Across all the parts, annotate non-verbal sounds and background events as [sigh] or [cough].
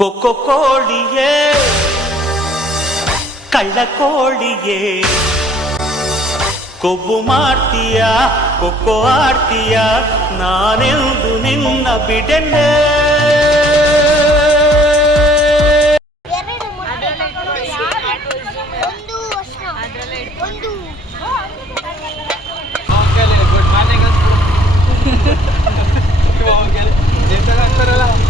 ಕೊಕ್ಕೊ ಕೋಳಿಯೇ ಕಳ್ಳ ಕೋಳಿಯೇ ಕೊಬ್ಬು ಮಾಡ್ತೀಯ ಕೊಕ್ಕೊ ಆಡ್ತೀಯ ನಾನೆಂದು ನಿನ್ನ ಬಿಡೆನೆ ಎರಡು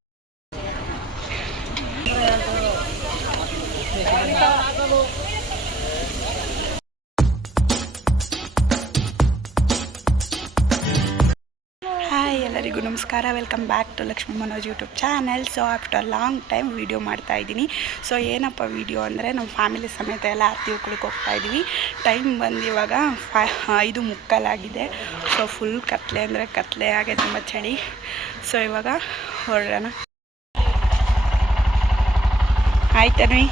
ಎಲ್ಲರಿಗೂ ನಮಸ್ಕಾರ. Welcome back to Lakshmi Manoj YouTube channel so after long time video ಮಾಡ್ತಾ ಇದ್ದೀನಿ. ಸೊ ಏನಪ್ಪ ವೀಡಿಯೋ ಅಂದರೆ ನಮ್ಮ ಫ್ಯಾಮಿಲಿ ಸಮೇತ ಎಲ್ಲ ಆರತಿ ಹೋಗ್ತಾ ಇದ್ದೀವಿ ಟೈಮ್ ಬಂದು ಇವಾಗ ಫೈ, ಐದು ಮುಕ್ಕಾಲಾಗಿದೆ ಸೊ ಫುಲ್ ಕತ್ಲೆ ಅಂದರೆ ಕತ್ಲೆ ಹಾಗೆ ತುಂಬ ಚಳಿ. ಸೊ ಇವಾಗ ಹೊರಡೋಣ. ಆಯ್ತನ್ವಿ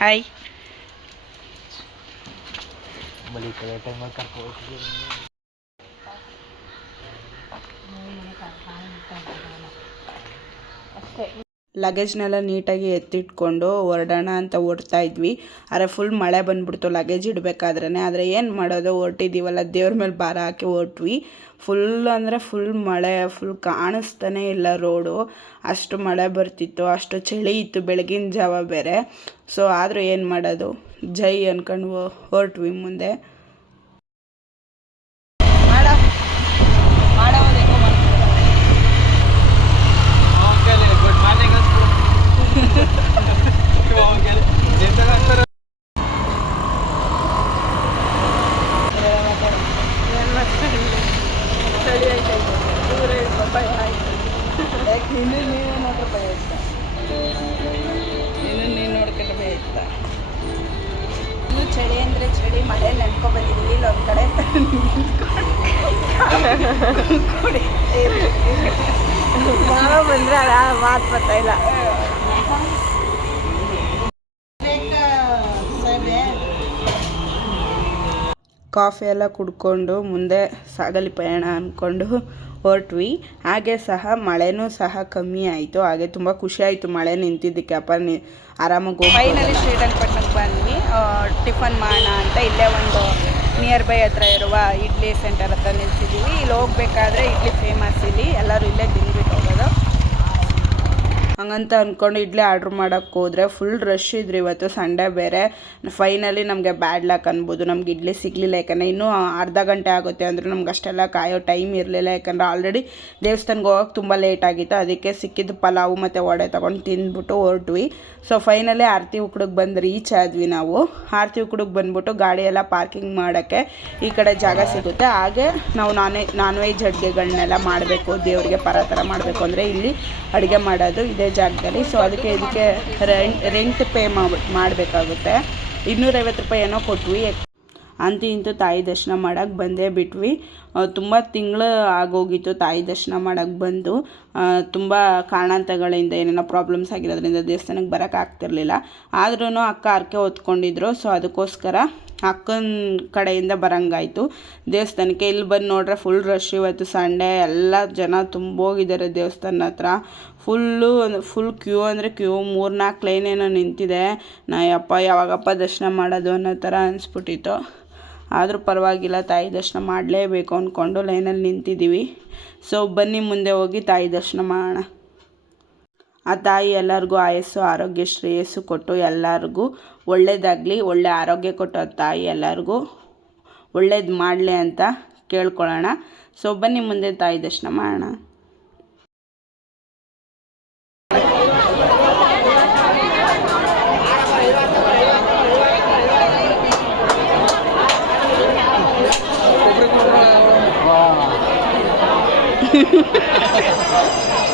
ಹಾಯ್ ಬಲಿ ಕಡೆ ಟೈಮಲ್ಲಿ ಕರ್ಕೊಂಡು ಲಗೇಜ್ನೆಲ್ಲ ನೀಟಾಗಿ ಎತ್ತಿಟ್ಕೊಂಡು ಹೊರಡೋಣ ಅಂತ ಓಡ್ತಾ ಇದ್ವಿ. ಆದರೆ ಫುಲ್ ಮಳೆ ಬಂದ್ಬಿಡ್ತು ಲಗೇಜ್ ಇಡಬೇಕಾದ್ರೆ ಆದರೆ ಏನು ಮಾಡೋದು ಹೊರಟಿದ್ದೀವಲ್ಲ ದೇವ್ರ ಮೇಲೆ ಭಾರ ಹಾಕಿ ಹೊರಟ್ವಿ. ಫುಲ್ ಅಂದರೆ ಫುಲ್ ಮಳೆ ಫುಲ್ ಕಾಣಿಸ್ತಾನೆ ಇಲ್ಲ ರೋಡು ಅಷ್ಟು ಮಳೆ ಬರ್ತಿತ್ತು, ಅಷ್ಟು ಚಳಿ ಇತ್ತು, ಬೆಳಗಿನ ಜಾವ ಬೇರೆ. ಸೊ ಆದರೂ ಏನು ಮಾಡೋದು? ಜೈ ಅನ್ಕೊಂಡು ಹೊರಟ್ವಿ ಮುಂದೆ. ಮಳೆ ಇಲ್ಲಿ ಬಂದಿದ್ದೀವಿ ಇಲ್ಲೊಂದು ಕಡೆ ಮಾವ ಬಂದರೆ ಮಾತು ಬರ್ತಾ ಇಲ್ಲ. ಕಾಫಿ ಎಲ್ಲ ಕುಡ್ಕೊಂಡು ಮುಂದೆ ಸಾಗಲಿ ಪಯಣ ಅಂದ್ಕೊಂಡು ಹೊರಟ್ವಿ. ಹಾಗೆ ಸಹ ಮಳೆನೂ ಸಹ ಕಮ್ಮಿ ಆಯಿತು. ಹಾಗೆ ತುಂಬ ಖುಷಿ ಆಯಿತು ಮಳೆ ನಿಂತಿದ್ದಕ್ಕೆ. ಅಪ್ಪ ಆರಾಮಾಗಿ ಫೈನಲಿ ಶ್ರೀರಂಗಪಟ್ಟಣ ಟಿಫನ್ ಮಾಡೋಣ ಅಂತ ಇಲ್ಲೇ ಒಂದು ನಿಯರ್ ಬೈ ಹತ್ರ ಇರುವ ಇಡ್ಲಿ ಸೆಂಟರ್ ಹತ್ರ ನಿಲ್ಸಿದ್ದೀವಿ ಇಲ್ಲಿ ಹೋಗ್ಬೇಕಾದ್ರೆ ಇಡ್ಲಿ ಫೇಮಸ್ ಇಲ್ಲಿ. ಎಲ್ಲರೂ ಇಲ್ಲೇ ತಿಂದ್ಬಿಟ್ಟು ಹೋಗೋದು. ಹಂಗಂತ ಅಂದ್ಕೊಂಡು ಇಡ್ಲಿ ಆರ್ಡ್ರ್ ಮಾಡೋಕ್ಕೆ ಹೋದರೆ ಫುಲ್ ರಶ್ ಇದ್ರು ಇವತ್ತು ಸಂಡೇ ಬೇರೆ. ಫೈನಲಿ ನಮಗೆ ಬ್ಯಾಡ್ ಲಕ್ ಅನ್ಬೋದು. ನಮ್ಗೆ ಇಡ್ಲಿ ಸಿಗಲಿಲ್ಲ. ಯಾಕಂದರೆ ಇನ್ನೂ ಅರ್ಧ ಗಂಟೆ ಆಗುತ್ತೆ ಅಂದರೂ ನಮ್ಗೆ ಅಷ್ಟೆಲ್ಲ ಕಾಯೋ ಟೈಮ್ ಇರಲಿಲ್ಲ. ಯಾಕಂದರೆ ಆಲ್ರೆಡಿ ದೇವಸ್ಥಾನಕ್ಕೆ ಹೋಗೋಕೆ ತುಂಬ ಲೇಟ್ ಆಗಿತ್ತು. ಅದಕ್ಕೆ ಸಿಕ್ಕಿದ್ದು ಪಲಾವು ಮತ್ತು ವಡೆ ತೊಗೊಂಡು ತಿಂದ್ಬಿಟ್ಟು ಹೊರಟ್ವಿ. ಸೊ ಫೈನಲಿ ಆರತಿ ಉಕ್ಕಡಿಗೆ ಬಂದು ರೀಚ್ ಆದ್ವಿ ನಾವು. ಆರತಿ ಉಕ್ಕಡಿಗೆ ಬಂದ್ಬಿಟ್ಟು ಗಾಡಿ ಎಲ್ಲ ಪಾರ್ಕಿಂಗ್ ಮಾಡೋಕ್ಕೆ ಈ ಕಡೆ ಜಾಗ ಸಿಗುತ್ತೆ. ಹಾಗೆ ನಾವು ನಾನ್ ನಾನ್ ವೆಜ್ ಅಡುಗೆಗಳನ್ನೆಲ್ಲ ಮಾಡಬೇಕು. ದೇವರಿಗೆ ಪರ ಥರ ಮಾಡಬೇಕು. ಅಂದರೆ ಇಲ್ಲಿ ಅಡುಗೆ ಮಾಡೋದು ಇದೇ. ಜಾಗದಲ್ಲಿ. ಸೊ ಅದಕ್ಕೆ ಇದಕ್ಕೆ ರೆಂಟ್ ರೆಂಟ್ ಪೇ ಮಾಡಬೇಕಾಗುತ್ತೆ. ಇನ್ನೂರೈವತ್ತು ರೂಪಾಯಿ ಏನೋ ಕೊಟ್ವಿ. ಅಂತ ಇಂತೂ ತಾಯಿ ದರ್ಶನ ಮಾಡೋಕ್ಕೆ ಬಂದೇ ಬಿಟ್ವಿ. ತುಂಬ ತಿಂಗಳು ಆಗೋಗಿತ್ತು ತಾಯಿ ದರ್ಶನ ಮಾಡೋಕ್ಕೆ ಬಂದು. ತುಂಬ ಕಾರಣಾಂತಗಳಿಂದ ಏನೇನೋ ಪ್ರಾಬ್ಲಮ್ಸ್ ಆಗಿರೋದ್ರಿಂದ ದೇವಸ್ಥಾನಕ್ಕೆ ಬರೋಕ್ಕಾಗ್ತಿರ್ಲಿಲ್ಲ ಆದ್ರೂ ಅಕ್ಕ ಅರ್ಕೆ ಹೊತ್ಕೊಂಡಿದ್ರು. ಸೊ ಅದಕ್ಕೋಸ್ಕರ ಅಕ್ಕನ ಕಡೆಯಿಂದ ಬರಂಗಾಯಿತು. ದೇವಸ್ಥಾನಕ್ಕೆ ಇಲ್ಲಿ ಬಂದು ನೋಡ್ರೆ ಫುಲ್ ರಶ್ ಇವತ್ತು ಸಂಡೇ ಎಲ್ಲ ಜನ ತುಂಬೋಗಿದ್ದಾರೆ ದೇವಸ್ಥಾನ ಹತ್ರ. ಫುಲ್ಲು ಫುಲ್ ಕ್ಯೂ ಅಂದರೆ ಕ್ಯೂ ಮೂರು ನಾಲ್ಕು ಲೈನ್ ಏನೋ ನಿಂತಿದೆ. ನಾ ಯಪ್ಪ ಯಾವಾಗಪ್ಪ ದರ್ಶನ ಮಾಡೋದು ಅನ್ನೋ ಥರ ಅನಿಸ್ಬಿಟ್ಟಿತ್ತು. ಆದರೂ ಪರವಾಗಿಲ್ಲ, ತಾಯಿ ದರ್ಶನ ಮಾಡಲೇಬೇಕು ಅಂದ್ಕೊಂಡು ಲೈನಲ್ಲಿ ನಿಂತಿದ್ದೀವಿ. ಸೊ ಬನ್ನಿ ಮುಂದೆ ಹೋಗಿ ತಾಯಿ ದರ್ಶನ ಮಾಡೋಣ. ಆ ತಾಯಿ ಎಲ್ಲರಿಗೂ ಆಯಸ್ಸು ಆರೋಗ್ಯ ಶ್ರೇಯಸ್ಸು ಕೊಟ್ಟು ಎಲ್ಲರಿಗೂ ಒಳ್ಳೆಯದಾಗಲಿ ಒಳ್ಳೆ ಆರೋಗ್ಯ ಕೊಟ್ಟು ಆ ತಾಯಿ ಎಲ್ಲರಿಗೂ ಒಳ್ಳೇದು ಮಾಡಲಿ ಅಂತ ಕೇಳ್ಕೊಳ್ಳೋಣ. ಸೊ ಬನ್ನಿ ಮುಂದೆ ತಾಯಿ ದರ್ಶನ ಮಾಡೋಣ. [laughs]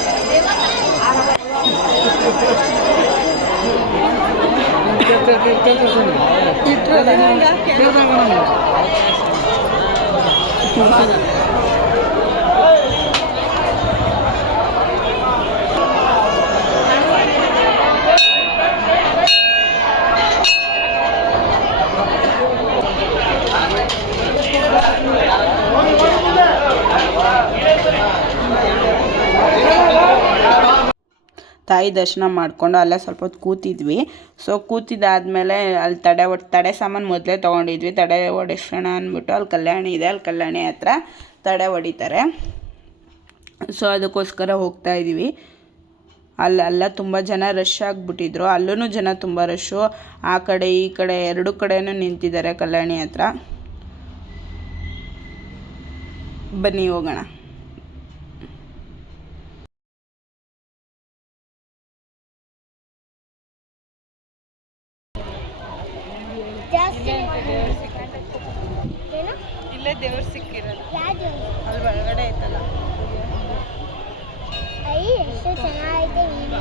Thank you. ತಾಯಿ ದರ್ಶನ ಮಾಡಿಕೊಂಡು ಅಲ್ಲೇ ಸ್ವಲ್ಪ ಹೊತ್ತು ಕೂತಿದ್ವಿ. ಸೊ ಕೂತಿದ್ದಾದಮೇಲೆ ಅಲ್ಲಿ ತಡೆ ಒಡ್, ತಡೆ ಸಾಮಾನು ಮೊದಲೇ ತೊಗೊಂಡಿದ್ವಿ. ತಡೆ ಒಡೆಸೋಣ ಅಂದ್ಬಿಟ್ಟು ಅಲ್ಲಿ ಕಲ್ಯಾಣಿ ಇದೆ. ಅಲ್ಲಿ ಕಲ್ಯಾಣಿ ಹತ್ರ ತಡೆ ಹೊಡಿತಾರೆ ಸೊ ಅದಕ್ಕೋಸ್ಕರ ಹೋಗ್ತಾ ಇದ್ದೀವಿ. ಅಲ್ಲ ತುಂಬ ಜನ ರಶ್ ಆಗಿಬಿಟ್ಟಿದ್ರು. ಅಲ್ಲೂ ಜನ ತುಂಬ ರಶ್ಶು ಆ ಕಡೆ, ಈ ಕಡೆ ಎರಡು ಕಡೆಯೂ ನಿಂತಿದ್ದಾರೆ ಕಲ್ಯಾಣಿ ಹತ್ರ. ಬನ್ನಿ ಹೋಗೋಣ. ಇಲ್ಲೇ ದೇವ್ರು ಸಿಕ್ಕಿರೋದು? ಅಲ್ಲಿ ಒಳಗಡೆ ಐತಲ್ಲ. ಅಯ್ಯ ಎಷ್ಟು ಚೆನ್ನಾಗೈತೆ ನೀನು.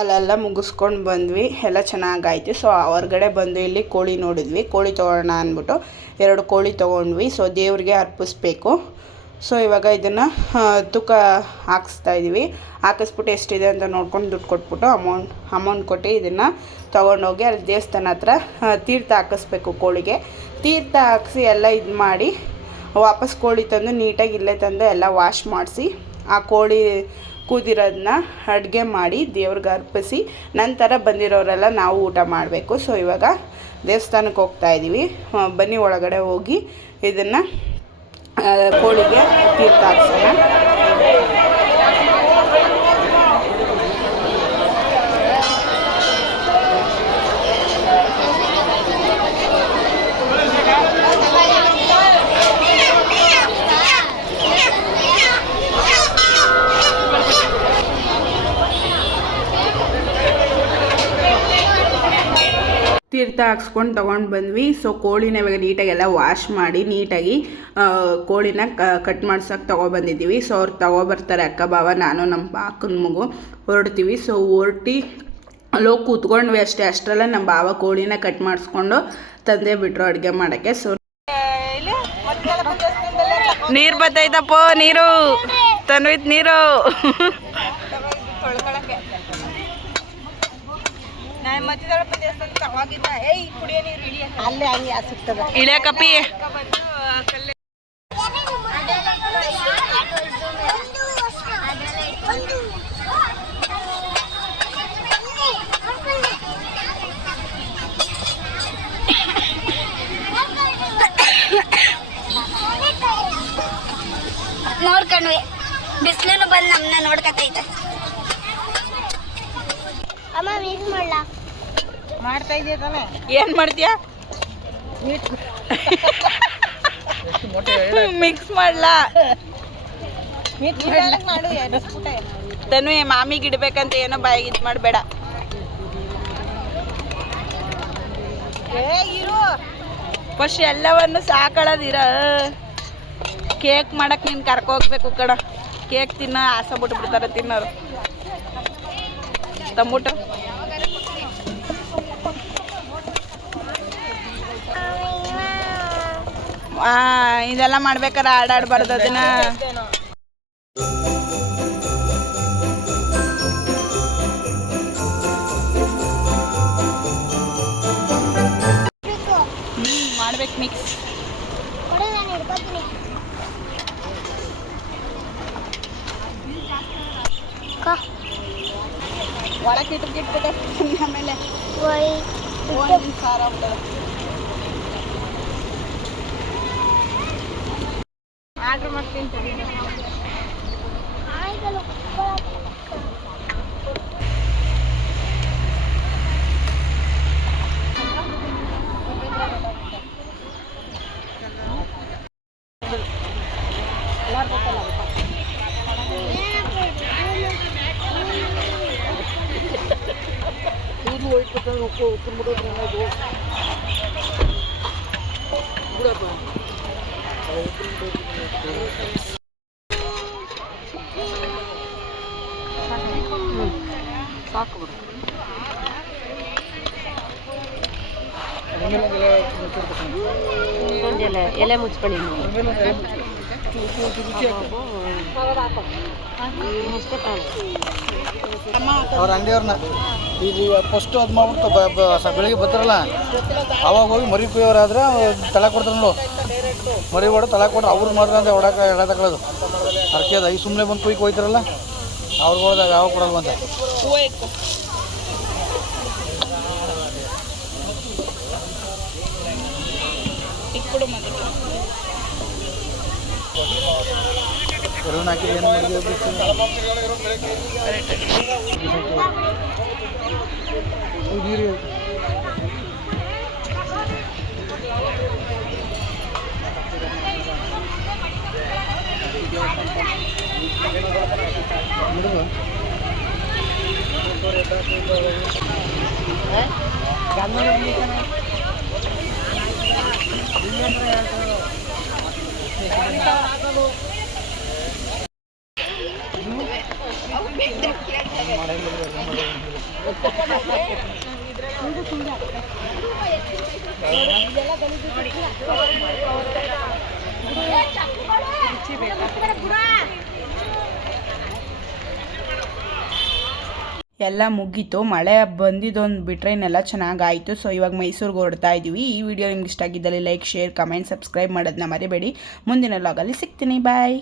ಅಲ್ಲೆಲ್ಲ ಮುಗಿಸ್ಕೊಂಡು ಬಂದ್ವಿ. ಎಲ್ಲ ಚೆನ್ನಾಗಾಯ್ತು. ಸೊ ಹೊರ್ಗಡೆ ಬಂದು ಇಲ್ಲಿ ಕೋಳಿ ನೋಡಿದ್ವಿ. ಕೋಳಿ ತೊಗೊಳ್ಳೋಣ ಅಂದ್ಬಿಟ್ಟು ಎರಡು ಕೋಳಿ ತೊಗೊಂಡ್ವಿ. ಸೊ ದೇವ್ರಿಗೆ ಅರ್ಪಿಸ್ಬೇಕು. ಸೊ ಇವಾಗ ಇದನ್ನು ತೂಕ ಹಾಕಿಸ್ತಾ ಇದ್ದೀವಿ ಹಾಕಿಸ್ಬಿಟ್ಟು ಎಷ್ಟಿದೆ ಅಂತ ನೋಡ್ಕೊಂಡು ದುಡ್ಡು ಕೊಟ್ಬಿಟ್ಟು ಅಮೌಂಟ್ ಅಮೌಂಟ್ ಕೊಟ್ಟು ಇದನ್ನು ತೊಗೊಂಡೋಗಿ ಅಲ್ಲಿ ದೇವಸ್ಥಾನ ಹತ್ರ ತೀರ್ಥ ಹಾಕಿಸ್ಬೇಕು ಕೋಳಿಗೆ. ತೀರ್ಥ ಹಾಕಿಸಿ ಎಲ್ಲ ಇದು ಮಾಡಿ ವಾಪಸ್ ಕೋಳಿ ತಂದು ನೀಟಾಗಿ ಇಲ್ಲೇ ತಂದು ಎಲ್ಲ ವಾಶ್ ಮಾಡಿಸಿ ಆ ಕೋಳಿ ಕೂದಿರೋದನ್ನ ಅಡುಗೆ ಮಾಡಿ ದೇವ್ರಿಗೆ ಅರ್ಪಿಸಿ ನಂತರ ಬಂದಿರೋರೆಲ್ಲ ನಾವು ಊಟ ಮಾಡಬೇಕು. ಸೊ ಇವಾಗ ದೇವಸ್ಥಾನಕ್ಕೆ ಹೋಗ್ತಾ ಇದ್ದೀವಿ ಬನ್ನಿ ಒಳಗಡೆ ಹೋಗಿ ಇದನ್ನು ಕೋಳಿಗೆ ತೀರ್ಥ ಹಾಕ್ಸೋಣ. ತೀರ್ಥ ಹಾಕ್ಸ್ಕೊಂಡು ತೊಗೊಂಡು ಬಂದ್ವಿ. ಸೊ ಕೋಳಿನ ಇವಾಗ ನೀಟಾಗಿ ಎಲ್ಲ ವಾಶ್ ಮಾಡಿ ನೀಟಾಗಿ ಕೋಳಿನ ಕಟ್ ಮಾಡ್ಸೋಕೆ ತೊಗೊಬಂದಿದ್ದೀವಿ. ಸೊ ಅವ್ರು ತೊಗೊಬರ್ತಾರೆ ಅಕ್ಕ ಬಾವ, ನಾನು ನಮ್ಮ ಅಕ್ಕನ ಮಗು. ಹೊರಡ್ತೀವಿ. ಸೊ ಹೊರಟಿ ಅಲ್ಲೋಗಿ ಕೂತ್ಕೊಂಡ್ವಿ ಅಷ್ಟೇ. ಅಷ್ಟರಲ್ಲ ನಮ್ಮ ಬಾವ ಕೋಳಿನ ಕಟ್ ಮಾಡಿಸ್ಕೊಂಡು ತಂದೆ ಬಿಟ್ರು ಅಡುಗೆ ಮಾಡೋಕ್ಕೆ. ಸೊ ನೀರು ಬತ್ತೈತಪ್ಪ ನೀರು. ತನ್ವಿತ್, ನೀರು. [laughs] ಅಲ್ಲೇ ಅಲ್ಲಿ ಸಿಗ್ತದ ಇಳಿಯಕಪ್ಪಿ. ನೋಡ್ಕೊಂಡ್ವಿ ಬಿಸಿಲು ಬಂದು ನಮ್ಮನ್ನ ನೋಡ್ಕತೈತೆ ಅಮ್ಮ ಮಿಕ್ಸ್ ಮಾಡ್ಲಾ ಮಾಡ್ತಾ ಇದೆಯಾ ತಾನೆ? ಏನು ಮಾಡ್ತೀಯಾ? ಮಿಕ್ಸ್ ಮಾಡ್ಲಾ? ತನು ಮಾಮಿಗೆ ಇಡ್ಬೇಕಂತ ಏನೋ ಬಾಯಿಗೆ ಇದು ಮಾಡಬೇಡ. ಫಸ್ಟ್ ಎಲ್ಲವನ್ನು ಸಾಕೊಳ್ಳೋದಿರ ಕೇಕ್ ಮಾಡಕ್ ನೀನು ಕರ್ಕೋಗ್ಬೇಕು ಕಡ. ಕೇಕ್ ತಿನ್ನ ಆಸೆ ಬಿಟ್ಬಿಡ್ತಾರ ತಿನ್ನೋರು. ತಂಬಿಟ್ಟು. ಇದೆಲ್ಲ ಮಾಡ್ಬೇಕಾದ್ರೆ ಆಡಾಡ್ಬಾರ್ದು ಅದನ್ನ. ಮಾಡ್ಬೇಕು ಮಿಕ್ಸ್ ಒಳಗೆ ಇಟ್ಬಿಟ್ಟು ಆಮೇಲೆ ಸಾರ கொஞ்சம் இலை மூச்சு பண்ணிடுவோம் ಈಗ ಫಸ್ಟು ಅದು ಮಾಡ್ಬಿಟ್ಟು ಬೆಳಿಗ್ಗೆ ಬರ್ತಾರಲ್ಲ, ಅವಾಗ ಹೋಗಿ ಮರಿ ಕುಯ್ಯೋರಾದ್ರೆ ತಲೆ ಕೊಡ್ತಾರೆ ನೋಡು. ಮರಿ ಹೊಡೆ ತಲೆ ಕೊಡ್ರೆ ಅವ್ರು ಮಾತ್ರ ಅಂತ ಹೊಡಕ ಎಡ ತಗೊಳ್ಳೋದು ಅರ್ಕೆ ಅದು ಐದು ಸುಮ್ಮನೆ ಬಂದು ಕುಯ್ಕೆ ಹೋಯ್ತಾರಲ್ಲ, ಅವ್ರಿಗೆ ಯಾವಾಗ ಯಾವ ಕೊಡೋದು ಅಂತ. ಕರುಣ್ ಹಾಕಿ ಏನು ಮಾಡಿದ್ವಿ ನೀರು ಎಲ್ಲ ಮುಗೀತು, ಮಳೆ ಬಂದಿದ್ದೊಂದು ಬಿಟ್ಟರೆ ಇನ್ನೆಲ್ಲ ಚೆನ್ನಾಗಾಯಿತು. ಸೊ ಇವಾಗ ಮೈಸೂರಿಗೆ ಹೊರಡ್ತಾ ಇದ್ದೀವಿ ಈ ವಿಡಿಯೋ ನಿಮ್ಗೆ ಇಷ್ಟ ಆಗಿದ್ದಲ್ಲಿ ಲೈಕ್ ಶೇರ್ ಕಮೆಂಟ್ ಸಬ್ಸ್ಕ್ರೈಬ್ ಮಾಡೋದನ್ನ ಮರಿಬೇಡಿ. ಮುಂದಿನ ಲಾಗಲ್ಲಿ ಸಿಗ್ತೀನಿ. ಬಾಯ್